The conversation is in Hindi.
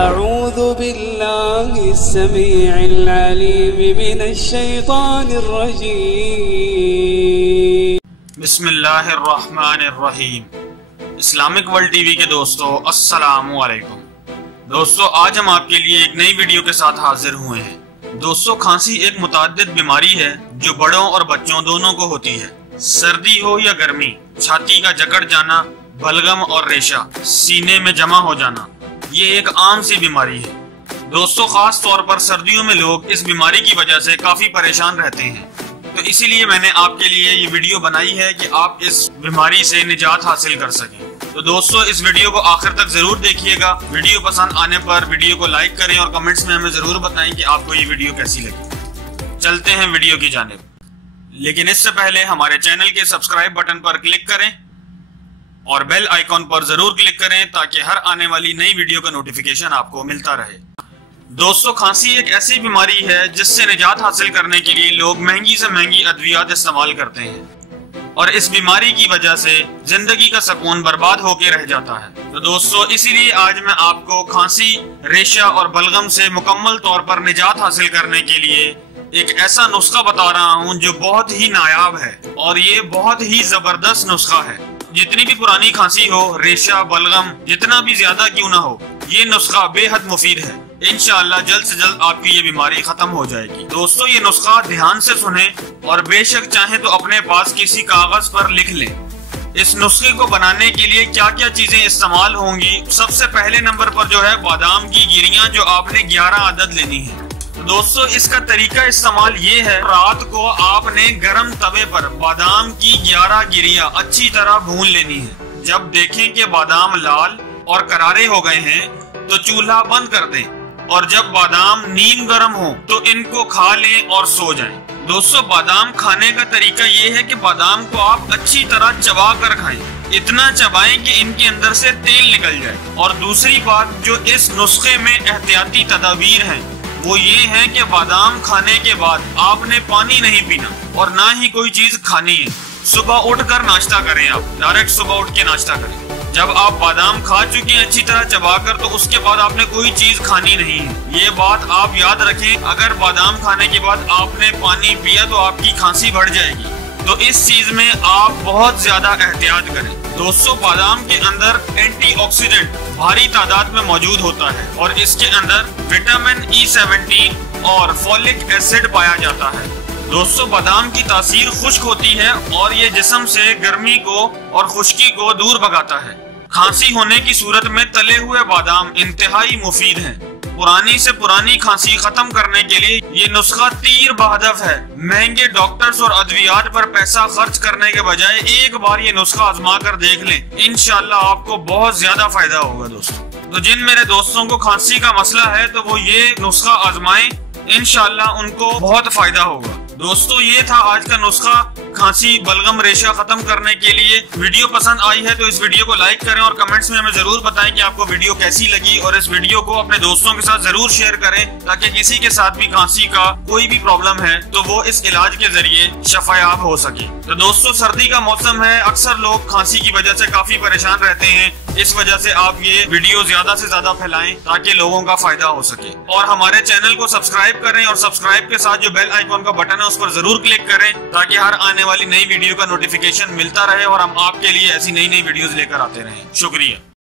अऊज़ु बिल्लाहिस्समीइल अलीम मिनश्शैतानिर्रजीम। बिस्मिल्लाहिर्रहमानिर्रहीम। इस्लामिक वर्ल्ड टीवी के दोस्तों, अस्सलामु अलैकुम। दोस्तों, आज हम आपके लिए एक नई वीडियो के साथ हाजिर हुए हैं। दोस्तों, खांसी एक मुतअद्दिद बीमारी है जो बड़ों और बच्चों दोनों को होती है। सर्दी हो या गर्मी, छाती का जकड़ जाना, बलगम और रेशा सीने में जमा हो जाना, ये एक आम सी बीमारी है। दोस्तों, खास तौर पर सर्दियों में लोग इस बीमारी की वजह से काफी परेशान रहते हैं, तो इसीलिए मैंने आपके लिए ये वीडियो बनाई है कि आप इस बीमारी से निजात हासिल कर सकें। तो दोस्तों, इस वीडियो को आखिर तक जरूर देखिएगा। वीडियो पसंद आने पर वीडियो को लाइक करें और कमेंट्स में हमें जरूर बताएं कि आपको ये वीडियो कैसी लगी। चलते हैं वीडियो की जानिब, लेकिन इससे पहले हमारे चैनल के सब्सक्राइब बटन पर क्लिक करें और बेल आइकॉन पर जरूर क्लिक करें ताकि हर आने वाली नई वीडियो का नोटिफिकेशन आपको मिलता रहे। दोस्तों, खांसी एक ऐसी बीमारी है जिससे निजात हासिल करने के लिए लोग महंगी से महंगी अद्वियात इस्तेमाल करते हैं और इस बीमारी की वजह से जिंदगी का सुकून बर्बाद होकर रह जाता है। तो दोस्तों, इसीलिए आज मैं आपको खांसी, रेशा और बलगम से मुकम्मल तौर पर निजात हासिल करने के लिए एक ऐसा नुस्खा बता रहा हूँ जो बहुत ही नायाब है और ये बहुत ही जबरदस्त नुस्खा है। जितनी भी पुरानी खांसी हो, रेशा, बलगम जितना भी ज्यादा क्यों ना हो, ये नुस्खा बेहद मुफीद है। इंशाअल्लाह जल्द से जल्द आपकी ये बीमारी खत्म हो जाएगी। दोस्तों, ये नुस्खा ध्यान से सुने और बेशक चाहे तो अपने पास किसी कागज पर लिख लें। इस नुस्खे को बनाने के लिए क्या क्या चीजें इस्तेमाल होंगी। सबसे पहले नंबर पर जो है बादाम की गिरियां, जो आपने 11 अदद लेनी है। दोस्तों, इसका तरीका इस्तेमाल ये है, रात को आपने गरम तवे पर बादाम की 11 गिरियां अच्छी तरह भून लेनी है। जब देखें कि बादाम लाल और करारे हो गए हैं तो चूल्हा बंद कर दें और जब बादाम नीम गर्म हो तो इनको खा लें और सो जाएं। दोस्तों, बादाम खाने का तरीका ये है कि बादाम को आप अच्छी तरह चबा कर खाएं, इतना चबाएं कि इनके अंदर से तेल निकल जाए। और दूसरी बात जो इस नुस्खे में एहतियाती तदाबीर है वो ये है कि बादाम खाने के बाद आपने पानी नहीं पीना और ना ही कोई चीज खानी है। सुबह उठकर नाश्ता करें, आप डायरेक्ट सुबह उठ के नाश्ता करें। जब आप बादाम खा चुके हैं अच्छी तरह चबाकर, तो उसके बाद आपने कोई चीज खानी नहीं है। ये बात आप याद रखें। अगर बादाम खाने के बाद आपने पानी पिया तो आपकी खांसी बढ़ जाएगी, तो इस चीज में आप बहुत ज्यादा एहतियात करें। दोस्तों, बादाम के अंदर एंटीऑक्सीडेंट भारी तादाद में मौजूद होता है और इसके अंदर विटामिन E17 और फॉलिक एसिड पाया जाता है। दोस्तों, बादाम की तासीर खुश्क होती है और ये जिस्म से गर्मी को और खुश्की को दूर भगाता है। खांसी होने की सूरत में तले हुए बादाम इंतहाई मुफीद हैं। पुरानी से पुरानी खांसी खत्म करने के लिए ये नुस्खा तीर बहदफ है। महंगे डॉक्टर्स और अद्वियात पर पैसा खर्च करने के बजाय एक बार ये नुस्खा आजमा कर देख लें, इंशाल्लाह आपको बहुत ज्यादा फायदा होगा। दोस्तों, तो जिन मेरे दोस्तों को खांसी का मसला है तो वो ये नुस्खा आजमाएं, इंशाल्लाह उनको बहुत फायदा होगा। दोस्तों, ये था आज का नुस्खा खांसी, बलगम, रेशा खत्म करने के लिए। वीडियो पसंद आई है तो इस वीडियो को लाइक करें और कमेंट्स में हमें जरूर बताएं कि आपको वीडियो कैसी लगी और इस वीडियो को अपने दोस्तों के साथ जरूर शेयर करें ताकि किसी के साथ भी खांसी का कोई भी प्रॉब्लम है तो वो इस इलाज के जरिए शफायाब हो सके। तो दोस्तों, सर्दी का मौसम है, अक्सर लोग खांसी की वजह से काफी परेशान रहते हैं। इस वजह से आप ये वीडियो ज्यादा से ज्यादा फैलाएं ताकि लोगों का फायदा हो सके। और हमारे चैनल को सब्सक्राइब करें और सब्सक्राइब के साथ जो बेल आइकॉन का बटन है उस पर जरूर क्लिक करें ताकि हर आने वाली नई वीडियो का नोटिफिकेशन मिलता रहे और हम आपके लिए ऐसी नई नई वीडियोस लेकर आते रहें। शुक्रिया।